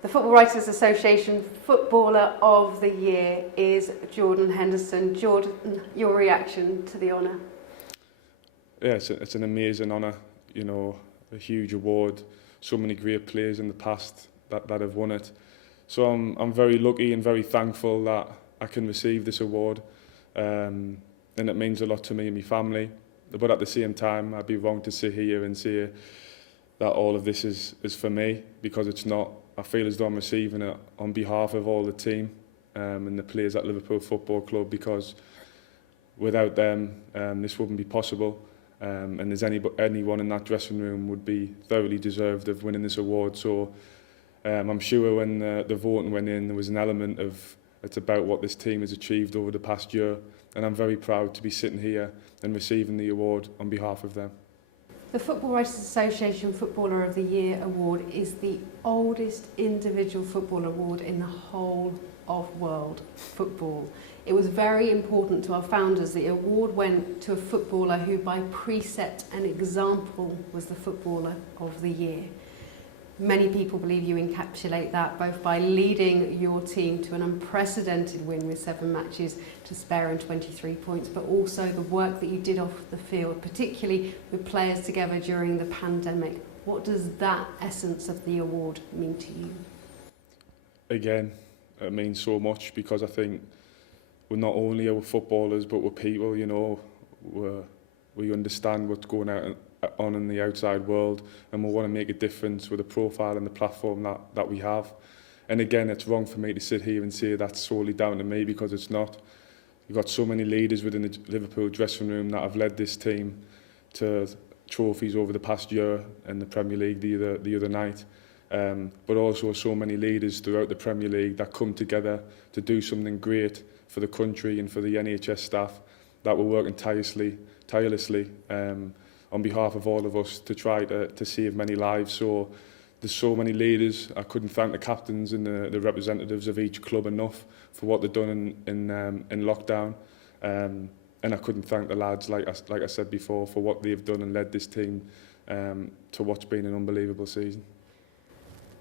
The Football Writers Association Footballer of the Year is Jordan Henderson. Jordan, your reaction to the honour? Yeah, it's an amazing honour, you know, a huge award. So many great players in the past that have won it. So I'm very lucky and very thankful that I can receive this award. And it means a lot to me and my family. But at the same time, I'd be wrong to sit here and say that all of this is for me, because it's not. I feel as though I'm receiving it on behalf of all the team and the players at Liverpool Football Club, because without them, this wouldn't be possible. And there's anyone in that dressing room would be thoroughly deserved of winning this award. So I'm sure when the voting went in, there was an element of it's about what this team has achieved over the past year. And I'm very proud to be sitting here and receiving the award on behalf of them. The Football Writers Association Footballer of the Year award is the oldest individual football award in the whole of world football. It was very important to our founders. The award went to a footballer who by precept and example was the Footballer of the Year. Many people believe you encapsulate that, both by leading your team to an unprecedented win with 7 matches to spare and 23 points, but also the work that you did off the field, particularly with players together during the pandemic. What does that essence of the award mean to you? Again, it means so much, because I think we're not only our footballers, but we're people, you know. We understand what's going on in the outside world, and we want to make a difference with the profile and the platform that we have. And again, it's wrong for me to sit here and say that's solely down to me, because it's not. You've got so many leaders within the Liverpool dressing room that have led this team to trophies over the past year in the Premier League the other night. But also so many leaders throughout the Premier League that come together to do something great for the country and for the NHS staff that were working tirelessly on behalf of all of us to try to save many lives. So there's so many leaders. I couldn't thank the captains and the representatives of each club enough for what they've done in lockdown. And I couldn't thank the lads, like I said before, for what they've done and led this team to what's been an unbelievable season.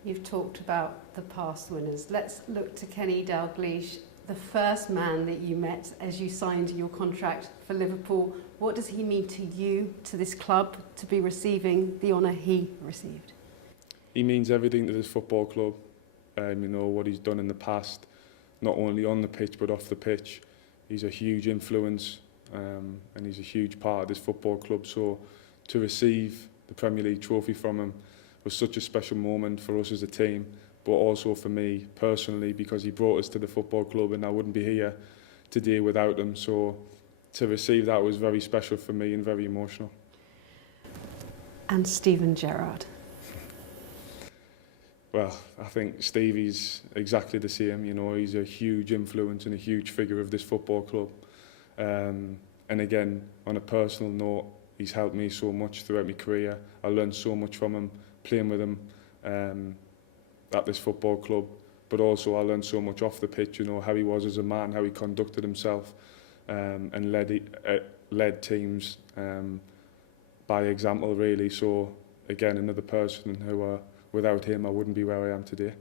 You've talked about the past winners. Let's look to Kenny Dalglish, the first man that you met as you signed your contract for Liverpool. What does he mean to you, to this club, to be receiving the honour he received? He means everything to this football club. You know, what he's done in the past, not only on the pitch but off the pitch. He's a huge influence and he's a huge part of this football club. So to receive the Premier League trophy from him was such a special moment for us as a team, but also for me personally, because he brought us to the football club and I wouldn't be here today without him. So to receive that was very special for me and very emotional. And Steven Gerrard? Well, I think Stevie's exactly the same. You know, he's a huge influence and a huge figure of this football club. And again, on a personal note, he's helped me so much throughout my career. I learned so much from him, playing with him at this football club. But also I learned so much off the pitch, you know, how he was as a man, how he conducted himself and led teams by example, really. So again, another person who without him I wouldn't be where I am today.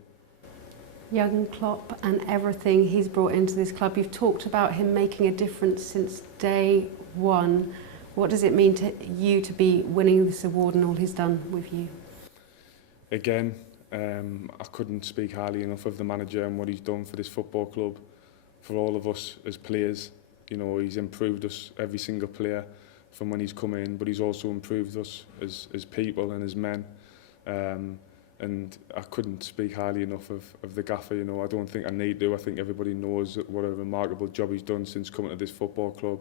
Jurgen Klopp and everything he's brought into this club. You've talked about him making a difference since day one. What does it mean to you to be winning this award and all he's done with you? Again, I couldn't speak highly enough of the manager and what he's done for this football club, for all of us as players. You know, he's improved us, every single player, from when he's come in, but he's also improved us as people and as men. And I couldn't speak highly enough of the gaffer. You know, I don't think I need to. I think everybody knows what a remarkable job he's done since coming to this football club.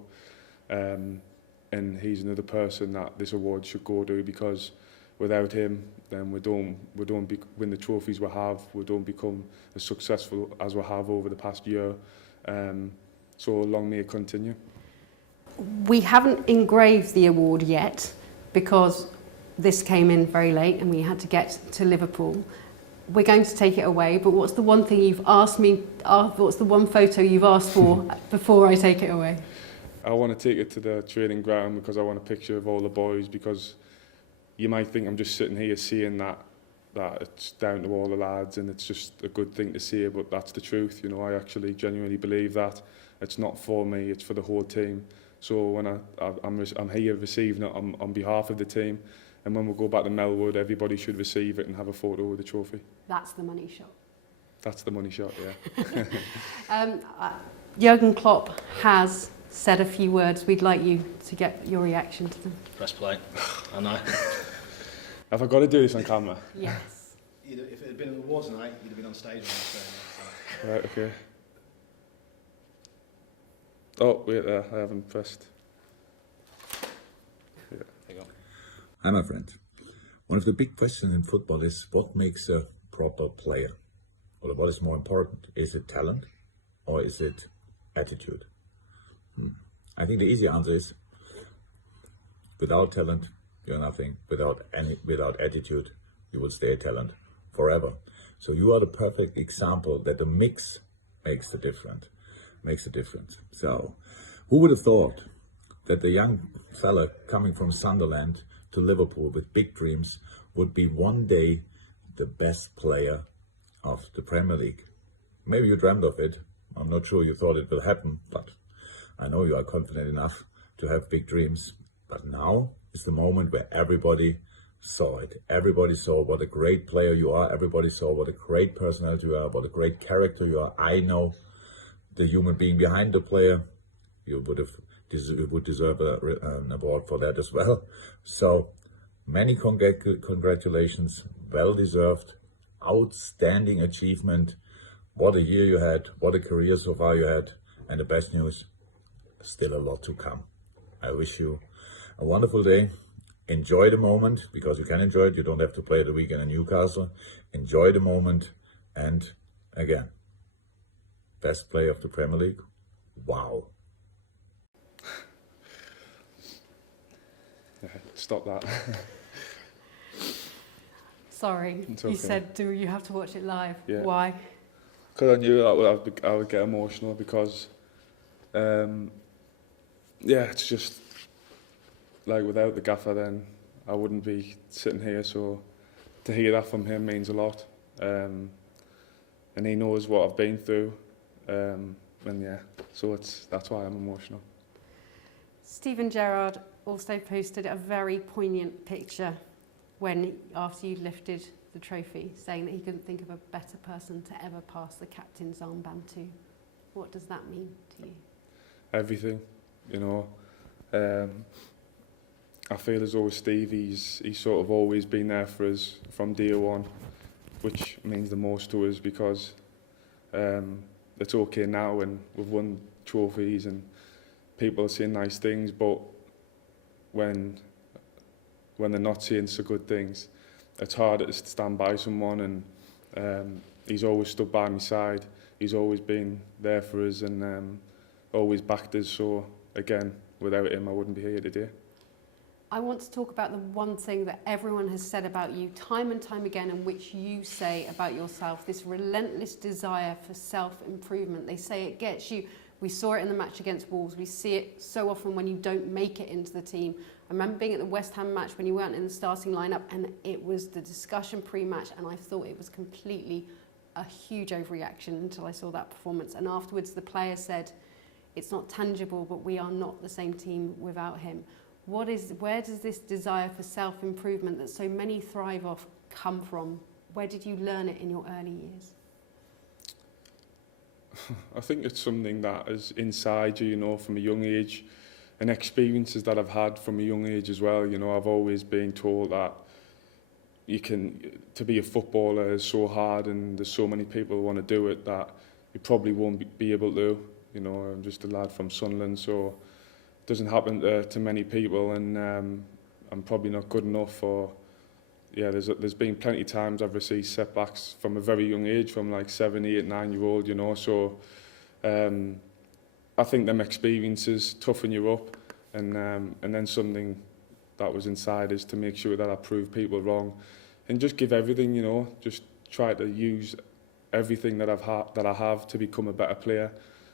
And he's another person that this award should go to, because without him, then we don't win the trophies we have. We don't become as successful as we have over the past year. So long may it continue. We haven't engraved the award yet because this came in very late and we had to get to Liverpool. We're going to take it away, but what's the one thing you've asked me, what's the one photo you've asked for before I take it away? I want to take it to the training ground because I want a picture of all the boys, because you might think I'm just sitting here seeing that that it's down to all the lads and it's just a good thing to say, but that's the truth. You know, I actually genuinely believe that it's not for me, it's for the whole team. So when I'm here receiving it on behalf of the team, and when we go back to Melwood, everybody should receive it and have a photo with the trophy. That's the money shot. That's the money shot, yeah. Jurgen Klopp has said a few words. We'd like you to get your reaction to them. Press play. I know. Have I got to do this on camera? Yes. If it had been an awards night, you'd have been on stage. So. Right, okay. Oh, wait there, I haven't pressed. Yeah. There you go. Hi, my friend. One of the big questions in football is what makes a proper player? Or what is more important? Is it talent or is it attitude? I think the easy answer is without talent, you're nothing. Without attitude, you will stay a talent forever. So you are the perfect example that the mix makes a difference. So who would have thought that the young fella coming from Sunderland to Liverpool with big dreams would be one day the best player of the Premier League? Maybe you dreamt of it. I'm not sure you thought it will happen, but I know you are confident enough to have big dreams. But now is the moment where everybody saw it. Everybody saw what a great player you are. Everybody saw what a great personality you are, what a great character you are. I know the human being behind the player. You would deserve an award for that as well. So many congratulations, well deserved, outstanding achievement. What a year you had, what a career so far you had, and the best news, still a lot to come. I wish you a wonderful day. Enjoy the moment, because you can enjoy it. You don't have to play the weekend in Newcastle. Enjoy the moment, and again, best player of the Premier League. Wow. Yeah, stop that. Sorry, It's you okay. said, do you have to watch it live? Yeah. Why? Because I knew that I would get emotional because, yeah, it's just like without the gaffer then I wouldn't be sitting here, so to hear that from him means a lot. And he knows what I've been through, and yeah, so that's why I'm emotional. Steven Gerrard also posted a very poignant picture after you lifted the trophy, saying that he couldn't think of a better person to ever pass the captain's armband to. What does that mean to you? Everything, you know. I feel as though with Steve, he's sort of always been there for us from day one, which means the most to us because it's okay now and we've won trophies and people are saying nice things, but when they're not saying so good things, it's harder to stand by someone, and he's always stood by my side. He's always been there for us and always backed us. So again, without him, I wouldn't be here today. I want to talk about the one thing that everyone has said about you time and time again, and which you say about yourself, this relentless desire for self-improvement. They say it gets you. We saw it in the match against Wolves. We see it so often when you don't make it into the team. I remember being at the West Ham match when you weren't in the starting lineup, and it was the discussion pre-match, and I thought it was completely a huge overreaction until I saw that performance. And afterwards, the player said, "It's not tangible, but we are not the same team without him." Where does this desire for self-improvement that so many thrive off come from? Where did you learn it in your early years? I think it's something that is inside you, you know, from a young age, and experiences that I've had from a young age as well. You know, I've always been told that to be a footballer is so hard and there's so many people who want to do it that you probably won't be able to. You know, I'm just a lad from Sunderland, so it doesn't happen to many people, and I'm probably not good enough. Or yeah, there's been plenty of times I've received setbacks from a very young age, from like 7, 8, 9-year-old, you know. So I think them experiences toughen you up, and then something that was inside is to make sure that I prove people wrong, and just give everything, you know. Just try to use everything that I have to become a better player,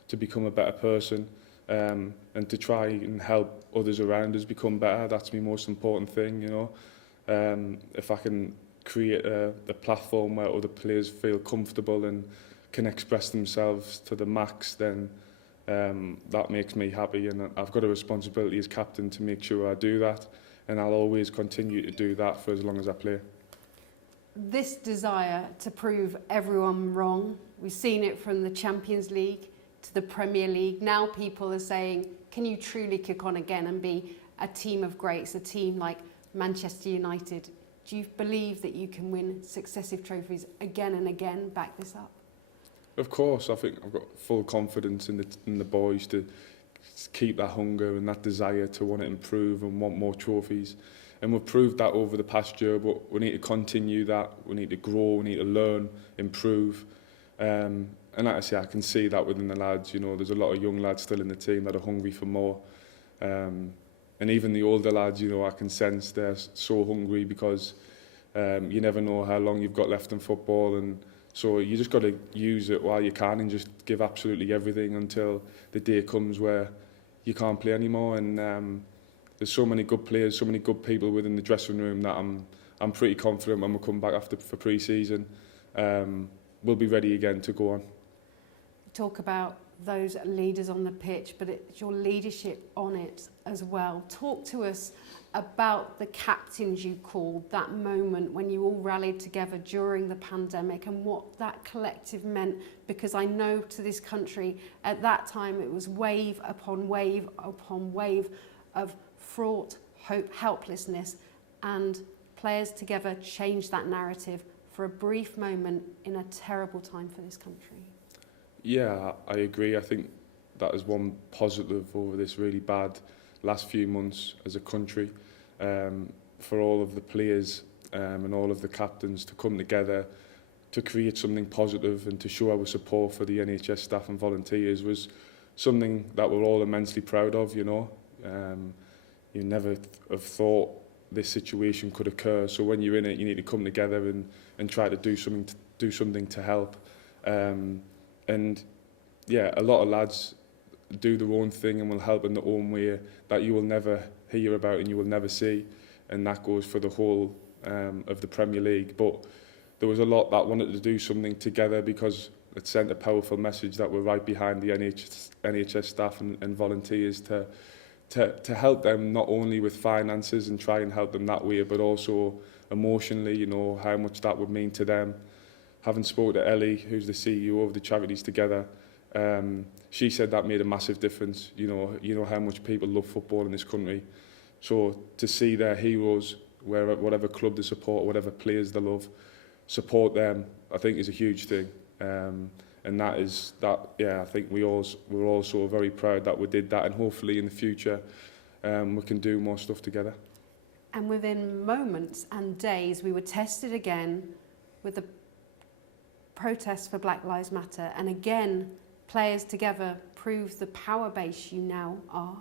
to become a better person, and to try and help others around us become better. That's my most important thing, you know. If I can create a platform where other players feel comfortable and can express themselves to the max, then that makes me happy, and I've got a responsibility as captain to make sure I do that, and I'll always continue to do that for as long as I play. This desire to prove everyone wrong, we've seen it from the Champions League to the Premier League. Now people are saying, can you truly kick on again and be a team of greats, a team like Manchester United? Do you believe that you can win successive trophies again and again? Back this up. Of course, I think I've got full confidence in the boys to keep that hunger and that desire to want to improve and want more trophies. And we've proved that over the past year, but we need to continue that. We need to grow, we need to learn, improve. And like I say, I can see that within the lads. You know, there's a lot of young lads still in the team that are hungry for more. And even the older lads, you know, I can sense they're so hungry because you never know how long you've got left in football, and so you just got to use it while you can and just give absolutely everything until the day comes where you can't play anymore. And there's so many good players, so many good people within the dressing room that I'm pretty confident when we come back for pre-season, we'll be ready again to go on. Talk about those leaders on the pitch, but it's your leadership on it as well. Talk to us about the captains you called, that moment when you all rallied together during the pandemic and what that collective meant, because I know to this country at that time it was wave upon wave upon wave of fraught hope, helplessness, and players together changed that narrative for a brief moment in a terrible time for this country. Yeah, I agree. I think that is one positive over this really bad last few months as a country, for all of the players and all of the captains to come together to create something positive and to show our support for the NHS staff and volunteers was something that we're all immensely proud of, you know. You never have thought this situation could occur, so when you're in it you need to come together and try to do something to help. And yeah, a lot of lads do their own thing and will help in their own way that you will never hear about and you will never see, and that goes for the whole of the Premier League. But there was a lot that wanted to do something together because it sent a powerful message that we're right behind the NHS staff and volunteers to help them, not only with finances and try and help them that way, but also emotionally, you know, how much that would mean to them. Having spoke to Ellie, who's the CEO of the Charities Together, she said that made a massive difference. You know how much people love football in this country. So to see their heroes, whatever club they support, whatever players they love, support them, I think is a huge thing. And that. Yeah, I think we're also very proud that we did that, and hopefully in the future we can do more stuff together. And within moments and days, we were tested again with the protests for Black Lives Matter, and again players together proved the power base you now are.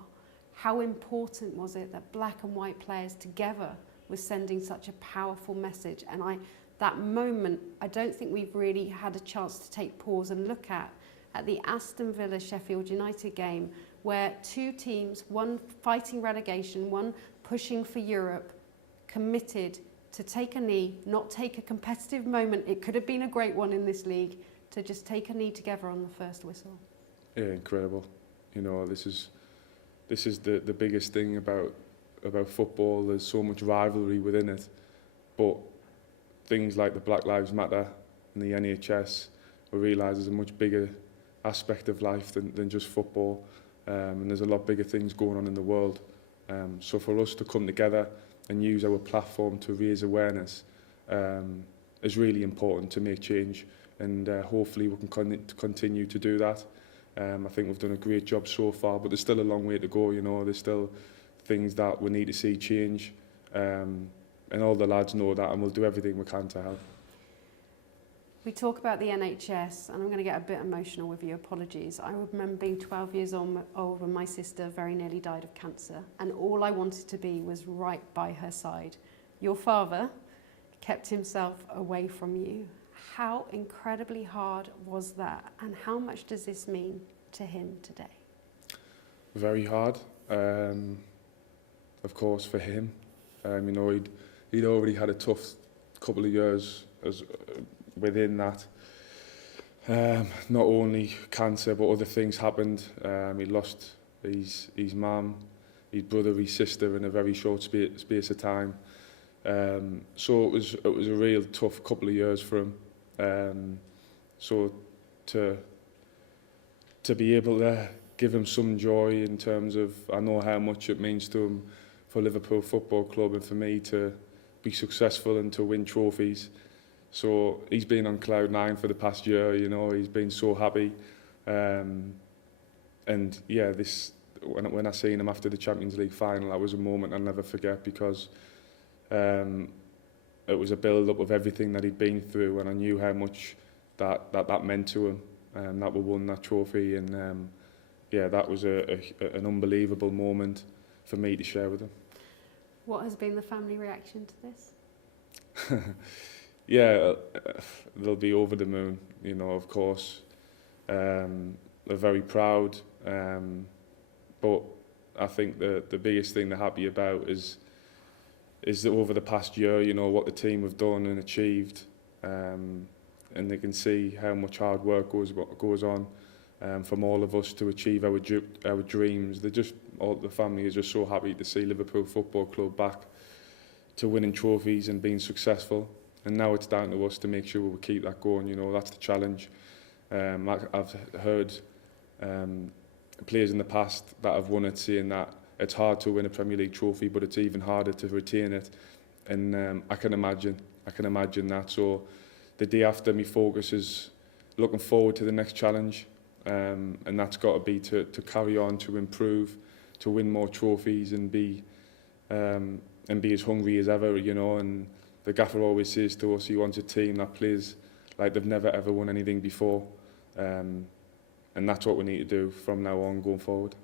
How important was it that black and white players together were sending such a powerful message? And that moment, I don't think we've really had a chance to take pause and look at the Aston Villa Sheffield United game, where two teams, one fighting relegation, one pushing for Europe, committed to take a knee, not take a competitive moment. It could have been a great one in this league, to just take a knee together on the first whistle. Yeah, incredible. You know, this is the biggest thing about football. There's so much rivalry within it, but things like the Black Lives Matter and the NHS, we realise is a much bigger aspect of life than just football, and there's a lot bigger things going on in the world. So for us to come together and use our platform to raise awareness is really important to make change, and hopefully we can continue to do that. I think we've done a great job so far, but there's still a long way to go. You know, there's still things that we need to see change, and all the lads know that, and we'll do everything we can to help. We talk about the NHS, and I'm going to get a bit emotional with you, apologies. I remember being 12 years old when my sister very nearly died of cancer, and all I wanted to be was right by her side. Your father kept himself away from you. How incredibly hard was that, and how much does this mean to him today? Very hard, of course, for him. You know, he'd already had a tough couple of years as within that, not only cancer but other things happened. He lost his mum, his brother, his sister in a very short space of time. So it was a real tough couple of years for him. So to be able to give him some joy in terms of, I know how much it means to him for Liverpool Football Club and for me to be successful and to win trophies. So he's been on cloud nine for the past year, you know, he's been so happy. And yeah, when I seen him after the Champions League final, that was a moment I'll never forget, because it was a build-up of everything that he'd been through, and I knew how much that meant to him, that we won that trophy. And yeah, that was an unbelievable moment for me to share with him. What has been the family reaction to this? Yeah, they'll be over the moon, you know, of course. They're very proud, but I think the biggest thing they're happy about is that over the past year, you know, what the team have done and achieved, and they can see how much hard work goes on from all of us to achieve our dreams. All the family is just so happy to see Liverpool Football Club back to winning trophies and being successful. And now it's down to us to make sure we keep that going. You know, that's the challenge. I've heard players in the past that have won it saying that it's hard to win a Premier League trophy, but it's even harder to retain it. And I can imagine that. So the day after, my focus is looking forward to the next challenge, and that's got to be to carry on, to improve, to win more trophies, and be as hungry as ever. You know, and the gaffer always says to us, he wants a team that plays like they've never ever won anything before, and that's what we need to do from now on going forward.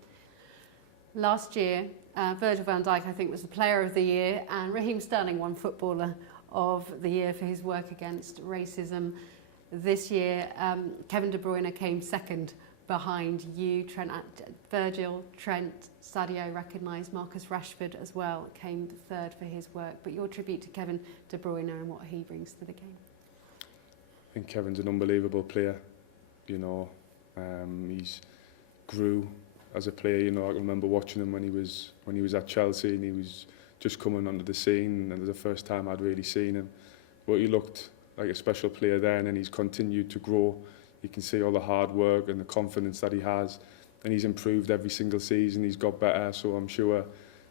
Last year, Virgil van Dijk, I think, was the Player of the Year, and Raheem Sterling won Footballer of the Year for his work against racism. This year, Kevin De Bruyne came second behind you. Virgil, Trent, Sadio recognised. Marcus Rashford as well came third for his work. But your tribute to Kevin De Bruyne and what he brings to the game. I think Kevin's an unbelievable player. You know, he's grew as a player. You know, I remember watching him when he was at Chelsea, and he was just coming onto the scene, and it was the first time I'd really seen him. But he looked like a special player then, and he's continued to grow. You can see all the hard work and the confidence that he has, and he's improved every single season. He's got better, so I'm sure,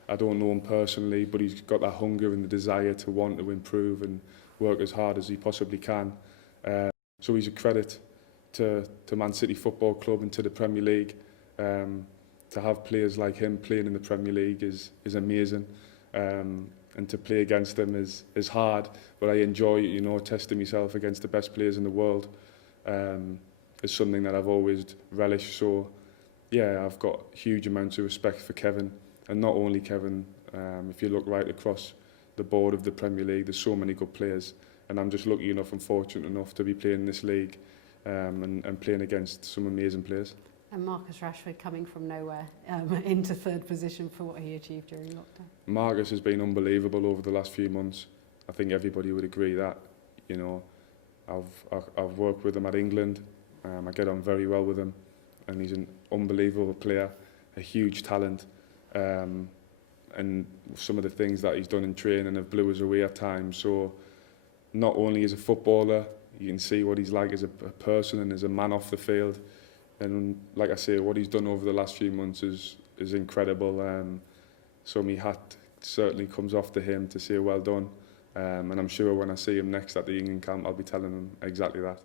I don't know him personally, but he's got that hunger and the desire to want to improve and work as hard as he possibly can. So he's a credit to Man City Football Club and to the Premier League. To have players like him playing in the Premier League is amazing. And to play against them is hard, but I enjoy, you know, testing myself against the best players in the world. It's something that I've always relished. So yeah, I've got huge amounts of respect for Kevin, and not only Kevin. If you look right across the board of the Premier League, there's so many good players, and I'm just lucky enough and fortunate enough to be playing in this league, and playing against some amazing players. And Marcus Rashford coming from nowhere into third position for what he achieved during lockdown. Marcus has been unbelievable over the last few months. I think everybody would agree that. You know, I've worked with him at England. I get on very well with him, and he's an unbelievable player, a huge talent. And some of the things that he's done in training have blew us away at times. So not only as a footballer, you can see what he's like as a person and as a man off the field. And like I say, what he's done over the last few months is incredible. So my hat certainly comes off to him to say well done. And I'm sure when I see him next at the England camp, I'll be telling him exactly that.